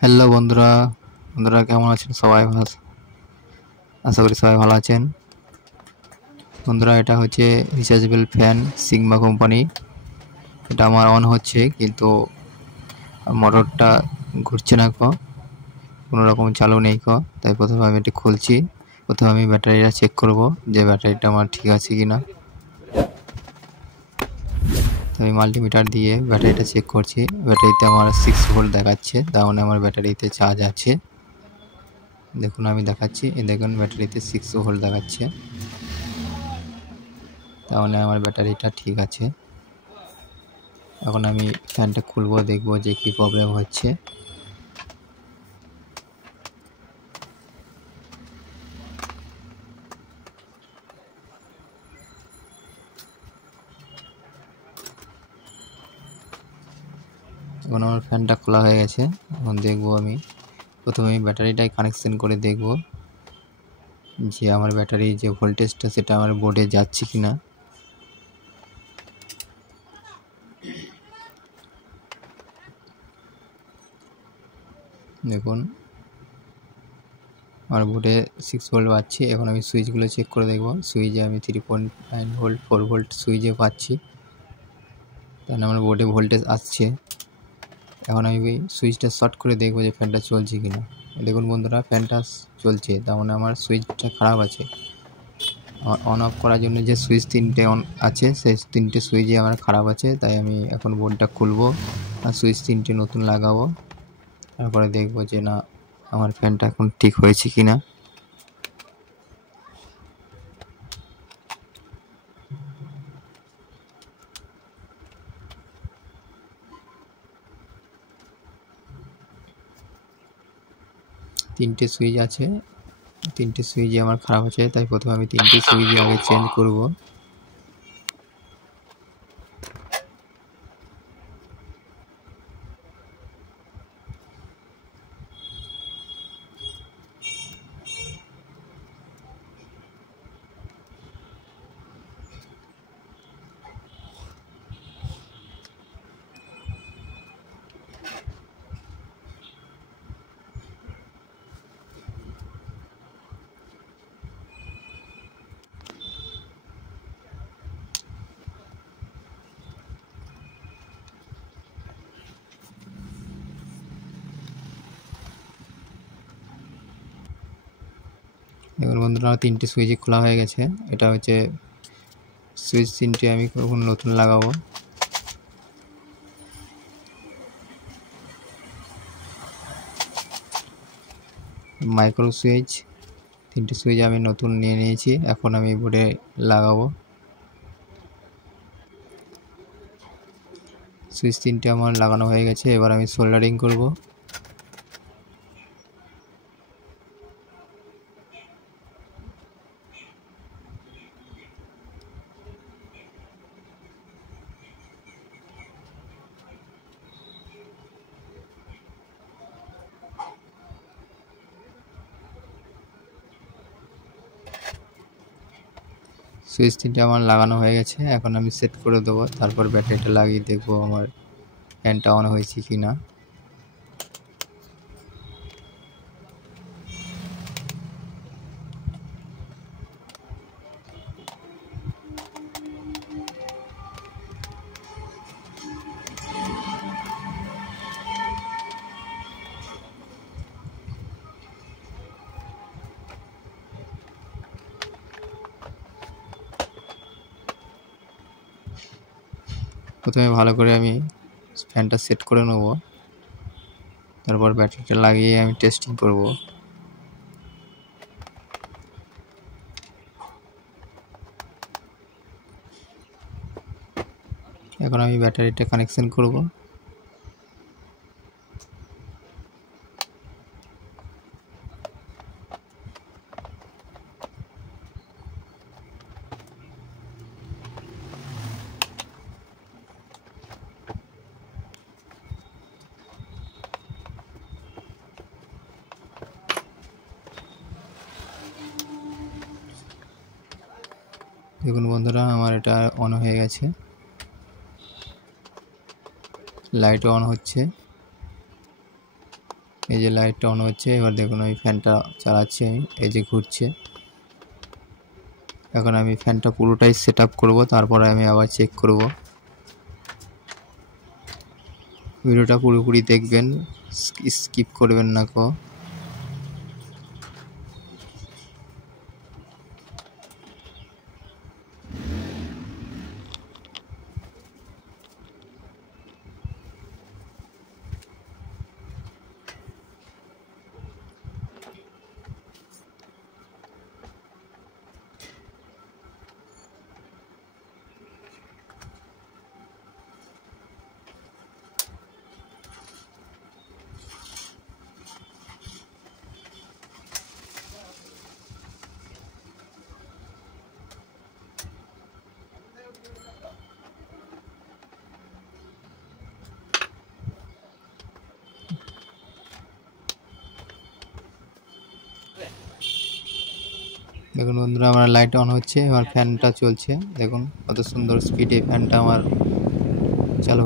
হ্যালো বন্ধুরা, কেমন আছেন সবাই? আশা করি সবাই ভালো আছেন। বন্ধুরা, এটা হচ্ছে রিচার্জেবল ফ্যান সিগমা কোম্পানি। এটা আমার অন হচ্ছে, কিন্তু মোটরটা ঘুরছে না কোনো রকম চালু নেই তাই প্রথমে আমি এটি খুলছি। প্রথমে আমি ব্যাটারিটা চেক করব যে ব্যাটারিটা আমার ঠিক আছে কিনা। তো আমি মাল্টিমিটার দিয়ে ব্যাটারিটা চেক করছি। ব্যাটারিতে আমার 6 ভোল্ট দেখাচ্ছে, তার মানে আমার ব্যাটারিতে চার্জ আছে। দেখুন আমি দেখাচ্ছি, দেখুন ব্যাটারিতে 6 ভোল্ট দেখাচ্ছে, তার মানে আমার ব্যাটারিটা ঠিক আছে। এখন আমি ফ্যানটা খুলবো, দেখবো যে কি প্রবলেম হচ্ছে। এখন আমার ফ্যানটা খোলা হয়ে গেছে। এখন দেখবো আমি প্রথমে ব্যাটারিটাই কানেকশন করে দেখবো যে আমার ব্যাটারি যে ভোল্টেজটা সেটা আমার বোর্ডে যাচ্ছে কিনা। দেখুন আমার বোর্ডে 6 ভোল্ট পাচ্ছি। এখন আমি সুইচগুলো চেক করে দেখবো। সুইচে আমি 3.9 ভোল্ট 4 ভোল্ট সুইচে পাচ্ছি, তাহলে আমার বোর্ডে ভোল্টেজ আসছে। এখন আমি সুইচটা শর্ট করে দেখবো যে ফ্যানটা চলছে কিনা। দেখুন বন্ধুরা, ফ্যানটা চলছে, তার মানে আমার সুইচটা খারাপ আছে। অন অফ করার জন্য যে সুইচ 3টে অন আছে, সেই 3টে সুইচই আমার খারাপ আছে। তাই আমি এখন বোর্ডটা খুলবো আর সুইচ 3টে নতুন লাগাবো। তারপরে দেখবো যে না আমার ফ্যানটা এখন ঠিক হয়েছে কিনা। তিনটে সুইচ আছে, 3টে সুইচই আমার খারাপ আছে, তাই প্রথমে আমি 3টে সুইচই আগে চেঞ্জ করব। এবার বন্ধুরা 3টে সুইচই খোলা হয়ে গেছে। এটা হচ্ছে সুইচ 3টে আমি কখন নতুন লাগাবো। মাইক্রো সুইচ 3টে সুইচ আমি নতুন নিয়ে নিয়েছি, এখন আমি বোর্ডে লাগাবো। সুইচ 3টে আমার লাগানো হয়ে গেছে, এবার আমি সোল্ডারিং করব। সুইচ 3টে আমার লাগানো হয়ে গেছে, এখন আমি সেট করে দেবো। তারপর ব্যাটারিটা লাগিয়ে দেখবো আমার ফ্যানটা অন হয়েছে কি না। প্রথমে ভালো করে আমি ফ্যানটা সেট করে নেব, তারপর ব্যাটারিটা লাগিয়ে আমি টেস্টিং করব। এখন আমি ব্যাটারিটা কানেকশন করব। দেখুন বন্ধুরা, আমার এটা অন হয়ে গেছে, লাইট অন হচ্ছে। এই যে লাইটটা অন হচ্ছে। এবার দেখুন আমি ফ্যানটা চালাচ্ছি, আমি এই যে ঘুরছে। এখন আমি ফ্যানটা পুরোটাই সেট আপ করবো, তারপরে আমি আবার চেক করব। ভিডিওটা পুরোপুরি দেখবেন, স্কিপ করবেন না কো। দেখুন বন্ধুরা, আমার লাইট অন হচ্ছে, এবার ফ্যানটা চলছে। দেখুন কত সুন্দর স্পিডে ফ্যানটা আমার চালু